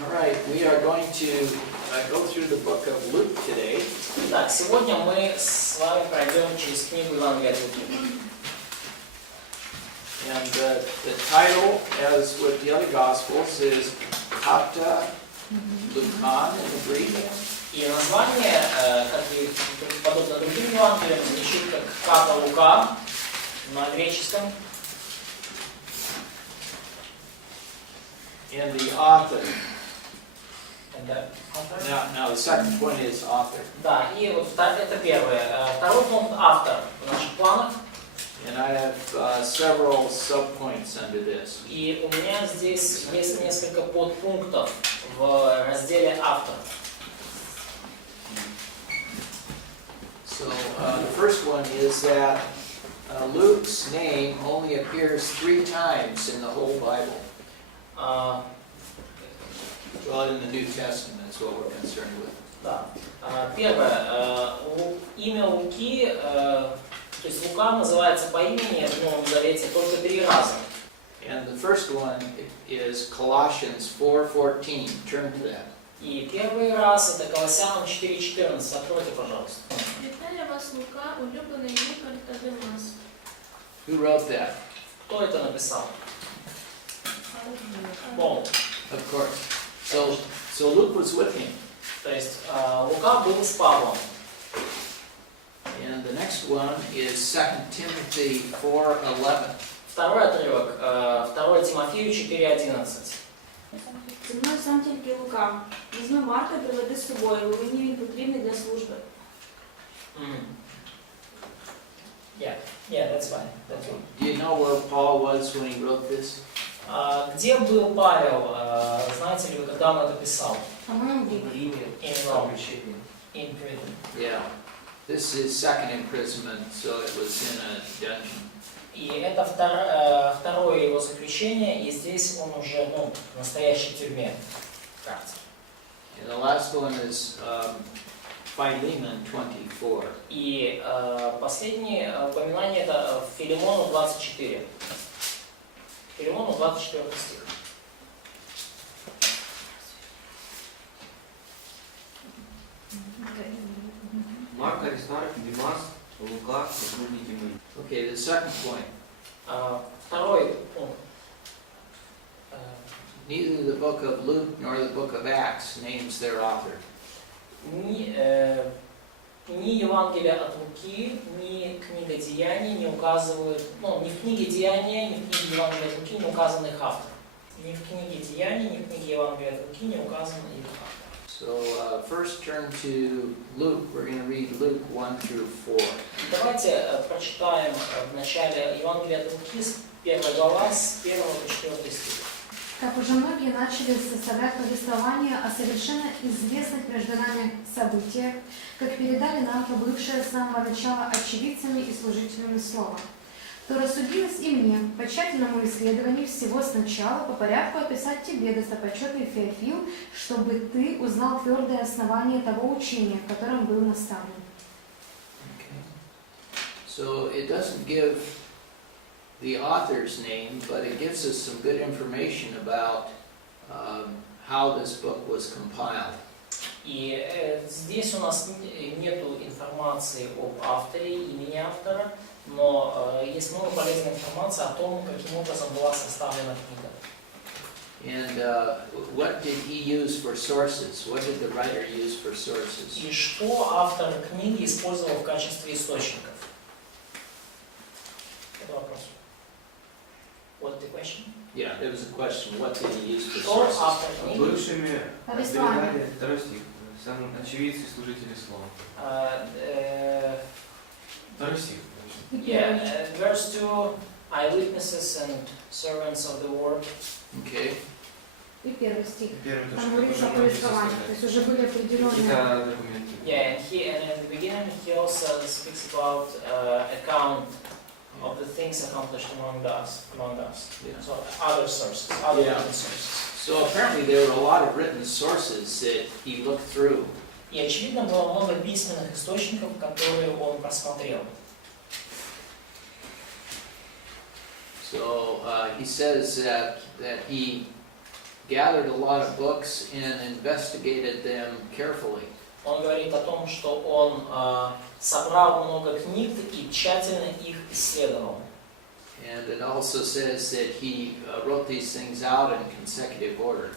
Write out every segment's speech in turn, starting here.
All right, we are going to go through the book of Luke today. Итак, сегодня мы с вами пройдем через книгу Евангелия от Луки. And the title, as with the other Gospels, is Kata Lukan in the Greek. И название, как и подобно другим Евангелиям, звучит как Ката Лука на греческом. And the author. Это автор. Now the second point is author. Да, и вот это первое. Второй пункт автор в наших планах. And I have several subpoints under this. И у меня здесь есть несколько подпунктов в разделе автор. So the first one is that Luke's name only appears 3 times in the whole Bible. Well, in the New Testament is what we're concerned with. Да. Первое. Имя Луки, то есть Лука называется по имени в Новом Завете только 3 раза. And the first one is Colossians 4:14. Turn to that. И первый раз это Колоссянам 4:14. Откройте, пожалуйста. Вітаю вас, Лука, улюблений лікар та Демас. Who wrote that? Кто это написал? Пол. Of course. So Luke was with him. То есть Лука был с Павлом. And the next one is 2 Timothy 4:11. Второй отрывок, 2 Тимофею 4:11. Зі мною сам тільки Лука. Візьми Марка, приведи з собою, бо мені він потрібний для служби. Yeah, that's fine. That's fine. Do you know where Paul was when he wrote this? Где был Павел, знаете ли вы, когда он это писал? По-моєму, в Рівні. In Rome. In prison. Yeah. This is second imprisonment, so it was in a dungeon. И это второе его заключение, и здесь он уже в настоящей тюрьме. And the last one is Philemon 24. И последнее упоминание это Филимону 24. Филимону 24 стих. Марк, Аристарх, Димас, Лука, сотрудники мои. Okay, the second point. Второй пункт. Neither the book of Luke nor the book of Acts names their author. Ни Евангелие от Луки, ни книга Деяний не указывают, ни в книге Деяния, ни в книге Евангелия от Луки не указаны их авторы. Ни в книге Деяний, ни в книге Евангелия от Луки не указаны их авторы. So first turn to Luke. We're going to read Luke 1-4. Давайте прочитаем в начале Евангелия от Луки, 1 глава, с 1 по 4 стих. Как уже многие начали составлять повествование о совершенно известных между нами событиях, как передали нам побывшие с самого начала очевидцами и служителями слова, то рассудилось и мне по тщательному исследованию всего сначала по порядку описать тебе, достопочетный Феофил, чтобы ты узнал твердое основание того учения, в котором был наставлен. Okay. So it doesn't give the author's name, but it gives us some good information about how this book was compiled. И здесь у нас нету информации об авторе, имени автора, но есть много полезной информации о том, каким образом была составлена книга. And what did he use for sources? What did the writer use for sources? И что автор книги использовал в качестве источников? Это вопрос. What's the question? Yeah, there was a question. What did he use for Что sources? автор книги? Бывшими Повествование. передали, второй стих, сам очевидцы и служители слова. Второй стих. Verse 2, eyewitnesses and servants of the word. Okay. И первый стих. Первый Там говорится о повествовании, то есть уже были определенные... какие-то документы. Yeah, and in the beginning he also speaks about account of the things accomplished among us. Yeah. So other sources, other Yeah. written sources. So apparently there were a lot of written sources that he looked through. И очевидно было много письменных источников, которые он просмотрел. So he says that he gathered a lot of books and investigated them carefully. Он говорит о том, что он собрал много книг и тщательно их исследовал. And it also says that he wrote these things out in consecutive order.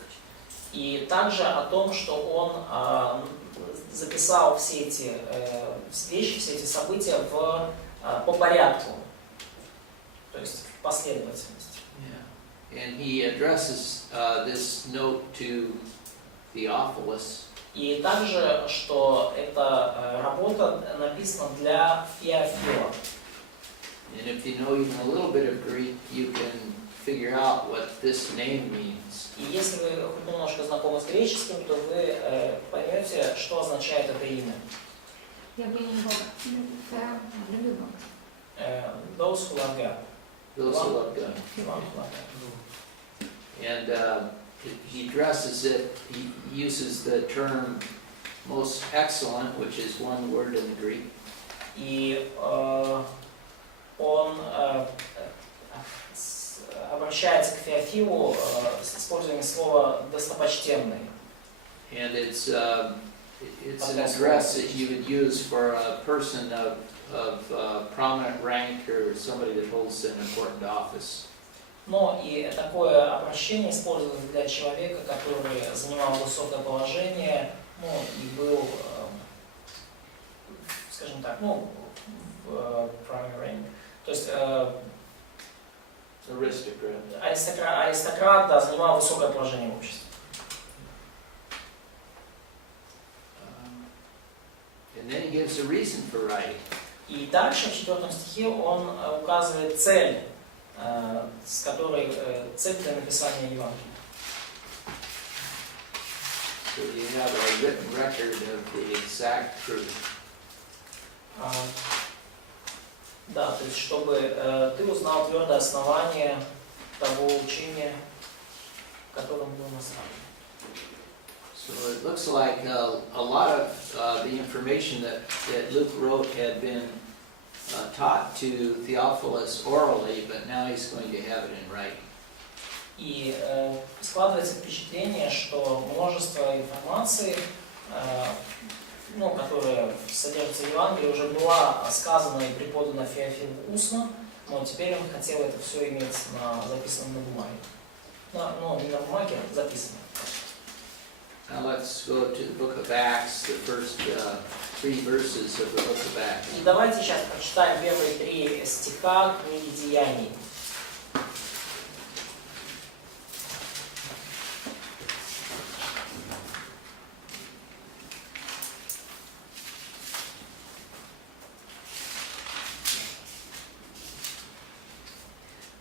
И также о том, что он записал все эти вещи, все эти события по порядку, то есть в последовательности. Yeah. And he addresses this note to Theophilus. И также, что эта работа написана для Феофила. And if you know even a little bit of Greek, you can figure out what this name means. И если вы хоть немножко знакомы с греческим, то вы поймете, что означает это имя. Явление Бога. Люблю Бога. Those who love God. Those who love God. One who love God. And he addresses it, he uses the term most excellent, which is one word in the Greek. И он обращается к Феофилу с использованием слова «достопочтенный». And it's an address that you would use for a person of prominent rank or somebody that holds an important office. Но и такое обращение использовалось для человека, который занимал высокое положение, ну и был, скажем так, ну, в primary rank. То есть аристократ, да, занимал высокое положение в обществе. And then he gives a reason for writing. И дальше в 4 стихе он указывает цель, с которой цель для написания Евангелия. So you have a written record of the exact truth. Да, то есть чтобы ты узнал твердое основание того учения, которым был наставлен. So it looks like a lot of the information that Luke wrote had been taught to Theophilus orally, but now he's going to have it in writing. И складывается впечатление, что множество информации, ну, которая содержится в Евангелии, уже была сказана и преподана Феофилу устно, но теперь он хотел это все иметь записано на бумаге. Ну, не на бумаге, а записано. Now let's go to the book of Acts, the first 3 verses of the book of Acts. И давайте сейчас прочитаем первые 3 стиха книги Деяний.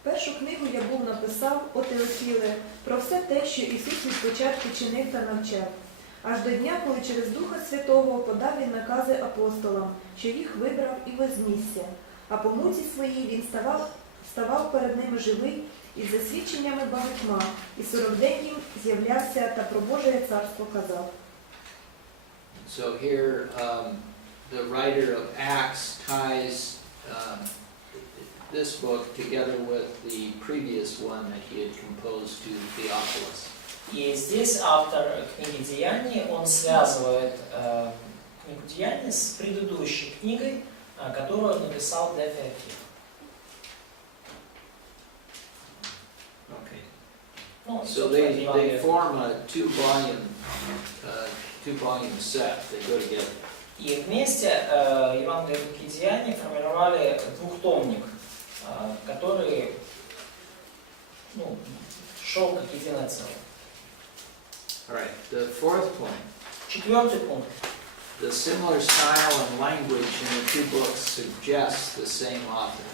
Першу книгу я був написав, о Теофіле, про все те, що Ісус від початку чинив та навчав. Аж до дня, коли через Духа Святого подав він накази апостолам, що їх вибрав і вознісся. А по муці своїй він ставав перед ними живий із засвідченнями багатьма, і 40 день їм з'являвся та про Божє царство казав. So here the writer of Acts ties this book together with the previous one that he had composed to Theophilus. И здесь автор книги Деяний, он связывает книгу Деяний с предыдущей книгой, которую он написал для Феофила. Okay. Ну, So they form a two-volume set. They go together. И вместе Евангелие от Луки и Деяния формировали двухтомник, который, ну, шел как единое целое. All right. The fourth point. 4 пункт. The similar style and language in the two books suggests the same author.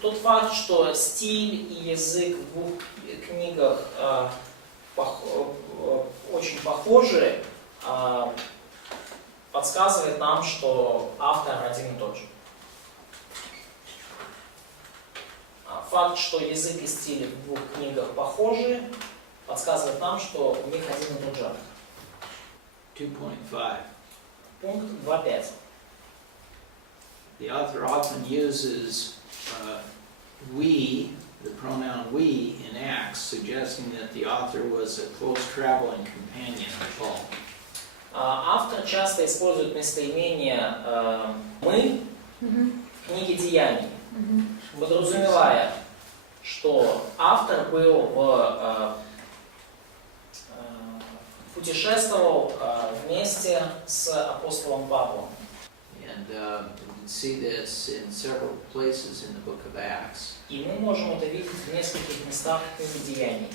Тот факт, что стиль и язык в 2 книгах очень похожи, подсказывает нам, что автор один и тот же. Факт, что язык и стиль в 2 книгах похожи, подсказывает нам, что у них один и тот же автор. 2.5. Пункт 2.5. The author often uses we, the pronoun we, in Acts suggesting that the author was a close traveling companion of Paul. Автор часто использует местоимение «мы» в книге «Деяний», подразумевая, что автор был путешествовал вместе с апостолом Павлом. And you can see this in several places in the book of Acts. И мы можем это видеть в нескольких местах в книге «Деяний».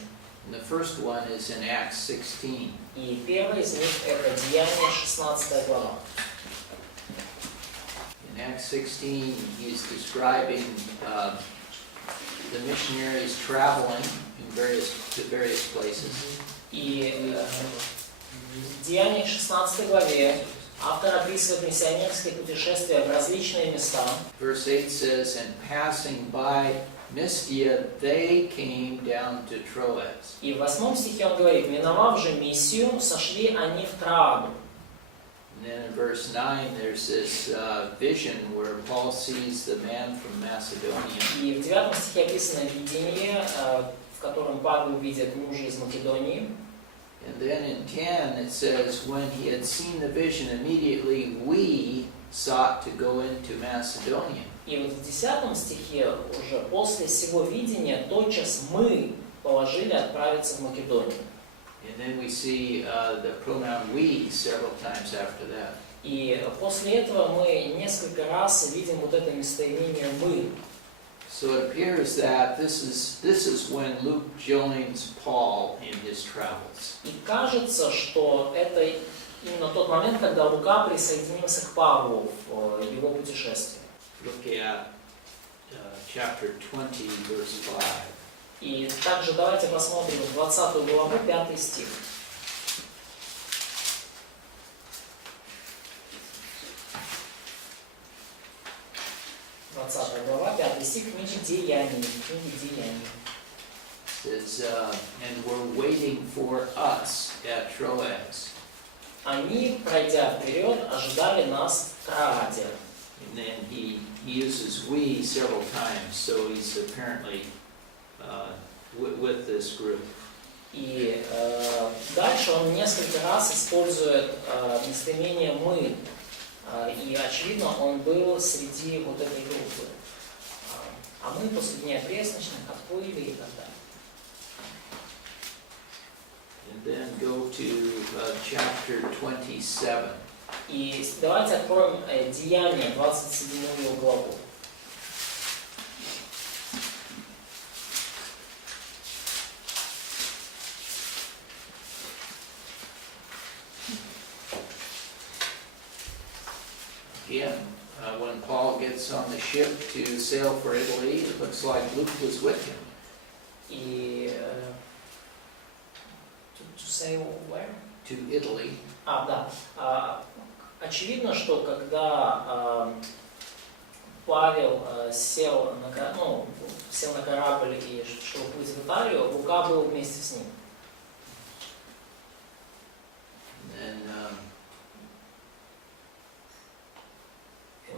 And the first one is in Acts 16. И первый из них это Деяния, 16 глава. In Acts 16, he's describing the missionaries traveling to various places. И в Деяниях 16 главе автор описывает миссионерские путешествия в различные места. Verse 8 says, and passing by Mystia, they came down to Troas. И в 8 стихе он говорит, миновав же Миссию, сошли они в Трааду. And then in verse 9, there's this vision where Paul sees the man from Macedonia. И в 9 стихе описано видение, в котором Павел видит мужа из Македонии. And then in 10, it says, when he had seen the vision, immediately we sought to go into Macedonia. И вот в 10 стихе уже после всего видения тотчас мы положили отправиться в Македонию. And then we see the pronoun we several times after that. И после этого мы несколько раз видим вот это местоимение «мы». So it appears that this is when Luke joins Paul in his travels. И кажется, что это именно тот момент, когда Лука присоединился к Павлу в его путешествии. Look at chapter 20, verse 5. И также давайте посмотрим 20 главу, 5 стих. 20 глава, 5 стих, книги Деяний. It says, and were waiting for us at Troas. Они, пройдя вперед, ожидали нас в Трааде. And then he uses we several times, so he's apparently with this group. И дальше он несколько раз использует местоимение «мы». И, очевидно, он был среди вот этой группы. А мы после дня пресничных отплыли и так далее. And then go to chapter 27. И давайте откроем Деяния, 27 главу. Again, when Paul gets on the ship to sail for Italy, it looks like Luke was with him. И to sail where? To Italy. Да. Очевидно, что когда Павел сел на корабль и чтобы плыть в Италию, Лука был вместе с ним. And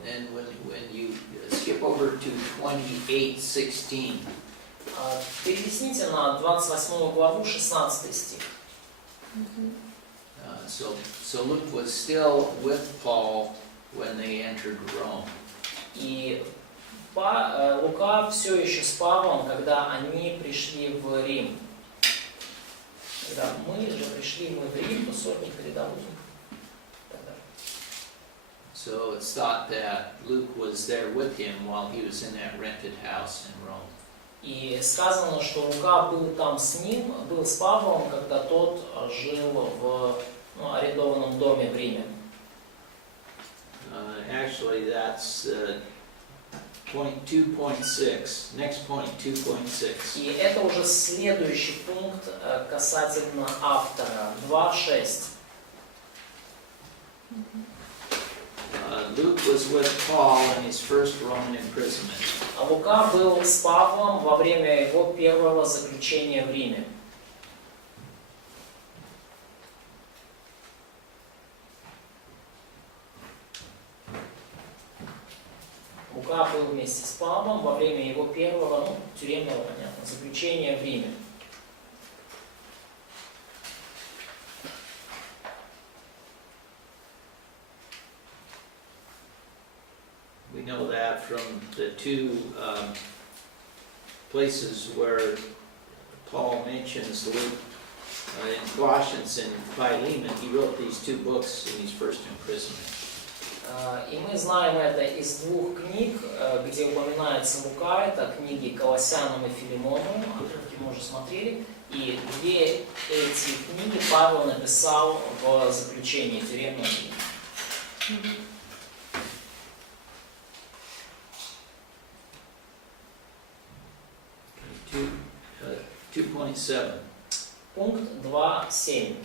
then when you skip over to 28:16. Перелистните на 28 главу, 16 стих. So Luke was still with Paul when they entered Rome. И Лука все еще с Павлом, когда они пришли в Рим. Когда мы же пришли в Рим, то сотник передал им. So it's thought that Luke was there with him while he was in that rented house in Rome. И сказано, что Лука был там с ним, был с Павлом, когда тот жил в арендованном доме в Риме. Actually, that's point 2.6. Next point 2.6. И это уже следующий пункт касательно автора, 2.6. Luke was with Paul in his first Roman imprisonment. Лука был с Павлом во время его первого заключения в Риме. Лука был вместе с Павлом во время его первого, тюремного, понятно, заключения в Риме. that from the two places where Paul mentions Luke in Colossians and Philemon. He wrote these two books in his first imprisonment. И мы знаем это из двух книг, где упоминается Лука, это книги Колоссянам и Филимону, отрывки мы уже смотрели, и две эти книги Павел написал в заключении тюремного дня. 2.7. Пункт 2.7.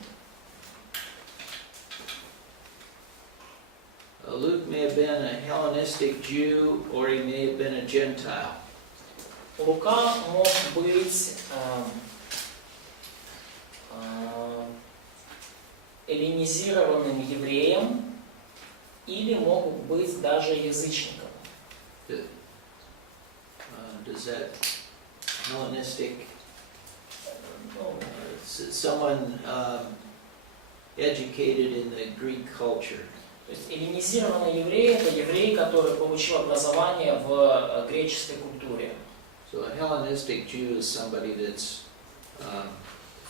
Luke may have been a Hellenistic Jew or he may have been a Gentile. Лука мог быть эллинизированным евреем или мог быть даже язычником. Does that Hellenistic, someone educated in the Greek culture? То есть эллинизированный еврей – это еврей, который получил образование в греческой культуре. So a Hellenistic Jew is somebody that's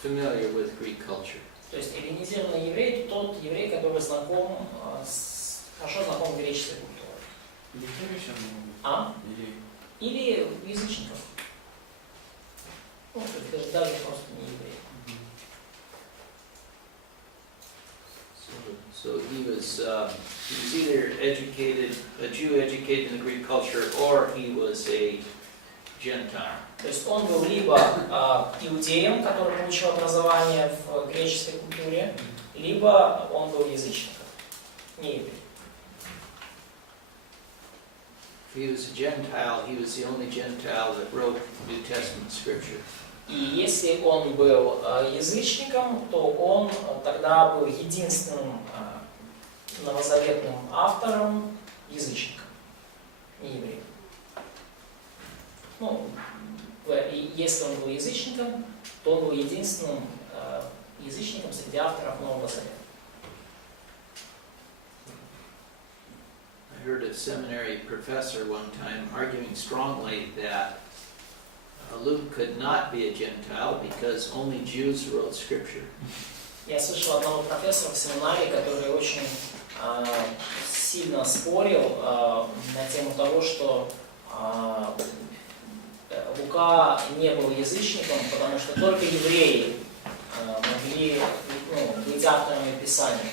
familiar with Greek culture. То есть эллинизированный еврей – это тот еврей, который знаком, хорошо знаком с греческой культурой. Или кем еще могут? А? Или... Или язычников. Ну, то есть даже просто не еврей. So he was either educated, a Jew educated in the Greek culture, or he was a Gentile. То есть он был либо иудеем, который получил образование в греческой культуре, либо он был язычником, не еврей. If he was a Gentile, he was the only Gentile that wrote New Testament scripture. И если он был язычником, то он тогда был единственным новозаветным автором язычником, не евреем. Ну, и если он был язычником, то он был единственным язычником среди авторов Нового Завета. I heard a seminary professor one time arguing strongly that Luke could not be a Gentile because only Jews wrote scripture. Я слышал одного профессора в семинаре, который очень сильно спорил на тему того, что Лука не был язычником, потому что только евреи могли быть авторами Писания.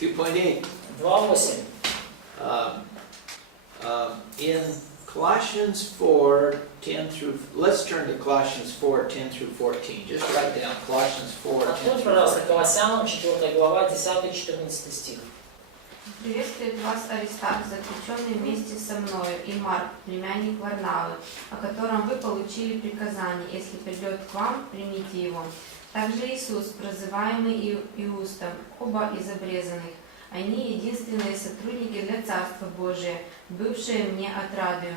2.8. 2.8. In Colossians 4, 10 through, let's turn to Colossians 4, 10 through 14. Just write down Colossians 4, 10 Откройте, through пожалуйста, 14. Колоссянам, 4 глава, 10-14 стих. Приветствует вас Аристарх, заключенный вместе со мною, и Марк, племянник Варнавы, о котором вы получили приказание: если придет к вам, примите его. Также Иисус, прозываемый Иустом, оба из обрезанных. Они единственные сотрудники для Царства Божия, бывшие мне отрадою.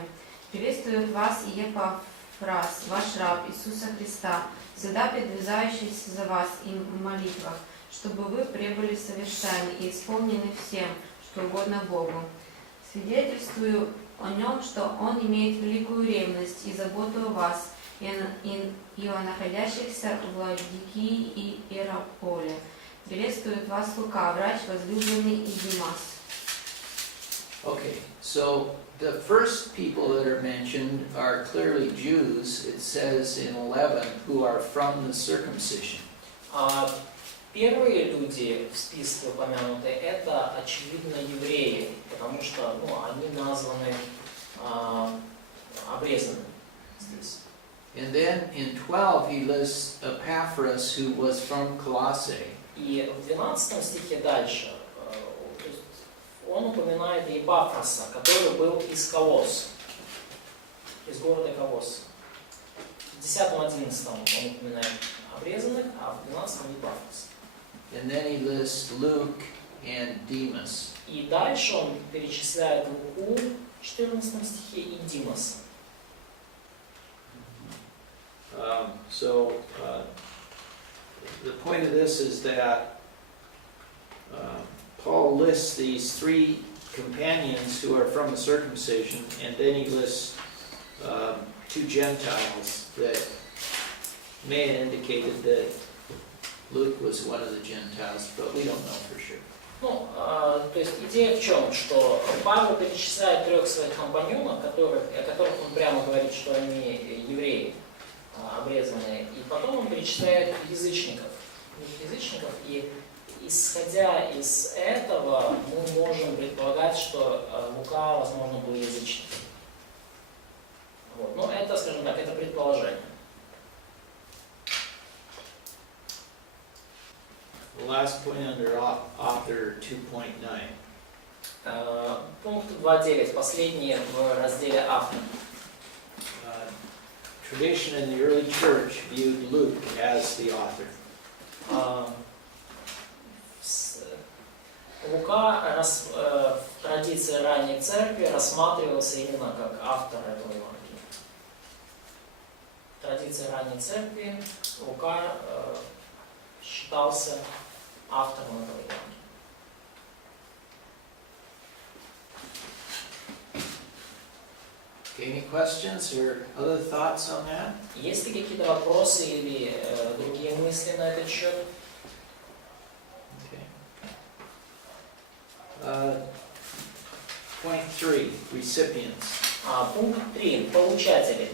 Приветствует вас и Епафрас, ваш раб Иисуса Христа, всегда предвязающийся за вас им в молитвах, чтобы вы пребыли совершенны и исполнены всем, что угодно Богу. Свидетельствую о нем, что он имеет великую ревность и заботу о вас, и о находящихся в Ладикии и Иераполе. Приветствует вас Лука, врач, возлюбленный, и Димас. Okay, so the first people that are mentioned are clearly Jews. It says in 11, who are from the circumcision. Первые люди в списке упомянуты, это, очевидно, евреи, потому что они названы обрезанными здесь. And then in 12, he lists Epaphras, who was from Colossae. И в 12 стихе дальше он упоминает Епафраса, который был из Колосс, из города Колосс. В 10-11 он упоминает обрезанных, а в 12 Епафраса. And then he lists Luke and Demas. И дальше он перечисляет Луку в 14 стихе и Димаса. The point of this is that Paul lists these three companions who are from the circumcision, and then he lists 2 Gentiles that may have indicated that Luke was one of the Gentiles, but we don't know for sure. Ну, то есть идея в чем? Что Павел перечисляет 3 своих компаньонов, о которых он прямо говорит, что они евреи, обрезанные, и потом он перечисляет язычников, и исходя из этого мы можем предполагать, что Лука, возможно, был язычником. Вот. Но это, скажем так, это предположение. The last point under author 2.9. Пункт 2.9, последний в разделе автор. Tradition in the early church viewed Luke as the author. Лука в традиции ранней церкви рассматривался именно как автор этого Евангелия. В традиции ранней церкви Лука считался автором этого Евангелия. Okay, any questions or other thoughts on that? Есть ли какие-то вопросы или другие мысли на этот счет? Okay. Point 3, recipients. Пункт 3. Получатели.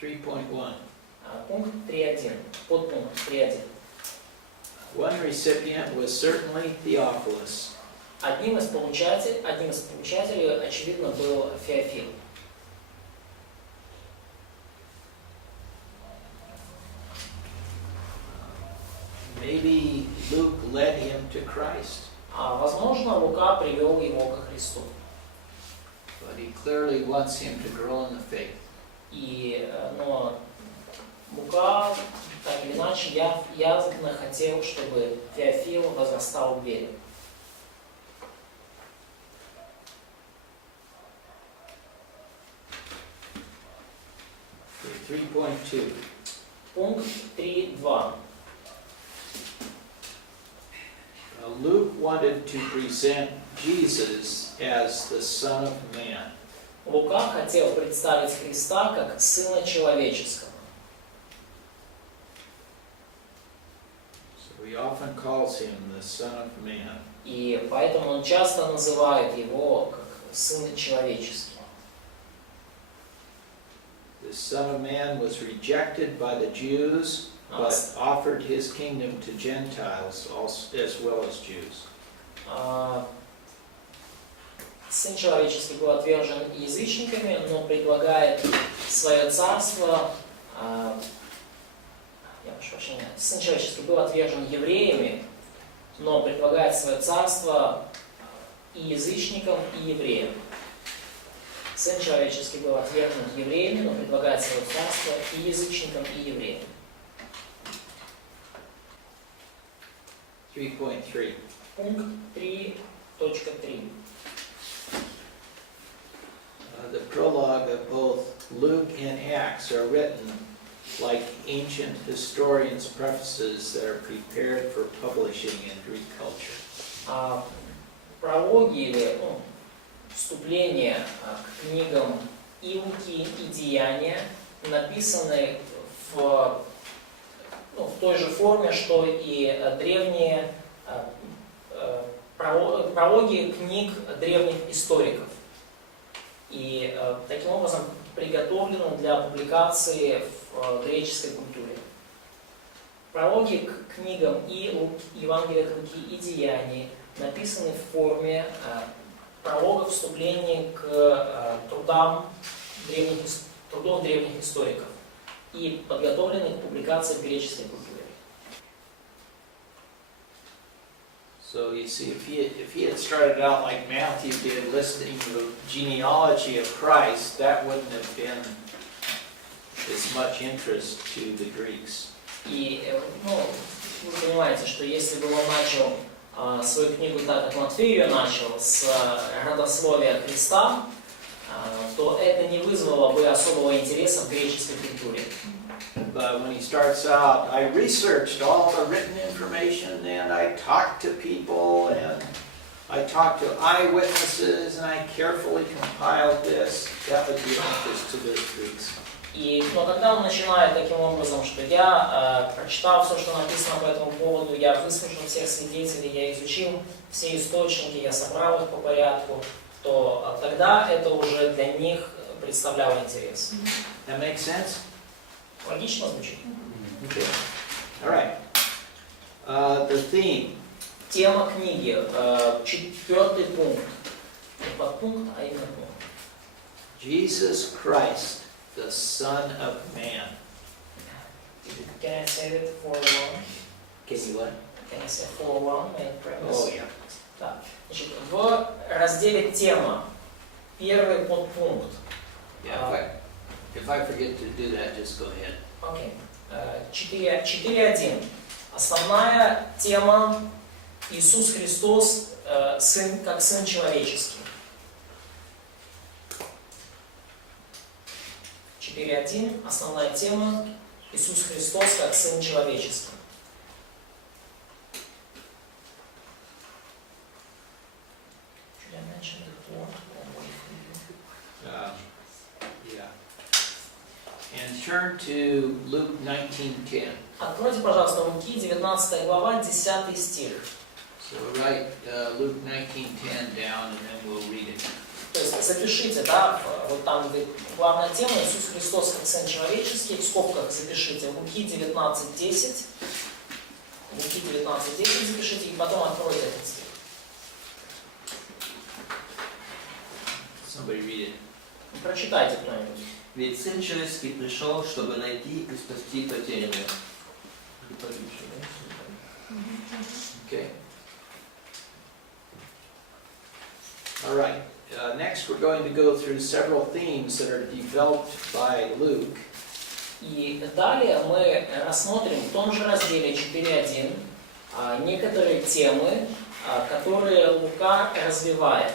3.1. Пункт 3.1. Подпункт 3.1. One recipient was certainly Theophilus. Одним из получателей, очевидно, был Феофил. Maybe Luke led him to Christ, Возможно, Лука привел его ко Христу. but he clearly wants him to grow in the faith. Но Лука, так или иначе, явно хотел, чтобы Феофил возрастал в вере. Okay, 3.2. Пункт 3.2. Luke wanted to present Jesus as the Son of Man. Лука хотел представить Христа как Сына Человеческого. So he often calls him the Son of Man. И поэтому он часто называет его как Сын Человеческий. The Son of Man was rejected by the Jews, but offered his kingdom to Gentiles as well as Jews. Сын Человеческий был отвержен язычниками, но предлагает свое царство. Сын Человеческий был отвержен евреями, но предлагает свое царство и язычникам, и евреям. Сын Человеческий был отвергнут евреями, но предлагает свое царство и язычникам, и евреям. 3.3. Пункт 3.3. The prologue of both Luke and Acts are written like ancient historians' prefaces that are prepared for publishing in Greek culture. Прологи или вступления к книгам и Луки, и Деяния написаны в той же форме, что и древние прологи книг древних историков. И таким образом приготовлено для публикации в греческой культуре. Прологи к книгам и Евангелия от Луки, и Деяний написаны в форме прологов вступлений к трудов древних историков и подготовлены к публикации в греческой культуре. So you see, if he had started out like Matthew did, listing the genealogy of Christ, that wouldn't have been as much interest to the Greeks. И вы понимаете, что если бы он начал свою книгу так, как Матфей ее начал, с родословия Христа, то это не вызвало бы особого интереса в греческой культуре. when he starts out, I researched all the written information, and I talked to people, and I talked to eyewitnesses, and I carefully compiled this. That would be of interest to those Greeks. Но когда он начинает таким образом, что я прочитал все, что написано по этому поводу, я выслушал всех свидетелей, я изучил все источники, я собрал их по порядку, то тогда это уже для них представляло интерес. That makes sense? Логично звучит? Okay. All right. The theme. Тема книги, 4-й пункт. Не подпункт, а именно пункт. Jesus Christ, the Son of Man. Can I say it 4-1? Can you what? Can I say 4-1? Oh, yeah. Да. Значит, в разделе «Тема» первый подпункт. Yeah, if I forget to do that, just go ahead. Окей. 4.1. Основная тема Иисус Христос сын, как Сын Человеческий. 4.1. Основная тема Иисус Христос как Сын Человеческий. Should I mention the word? Yeah. And turn to Luke 19:10. Откройте, пожалуйста, Луки, 19 глава, 10 стих. So write Luke 19:10 down, and then we'll read it. То есть запишите, да, вот там где главная тема Иисус Христос как Сын Человеческий, в скобках запишите Луки 19:10. Луки 19:10 запишите, и потом откройте этот стих. Somebody read it. Прочитайте кто-нибудь. Ведь Сын Человеческий пришел, чтобы найти и спасти потерянных. Okay. All right. Next, we're going to go through several themes that are developed by Luke. И далее мы рассмотрим в том же разделе 4.1 некоторые темы, которые Лука развивает.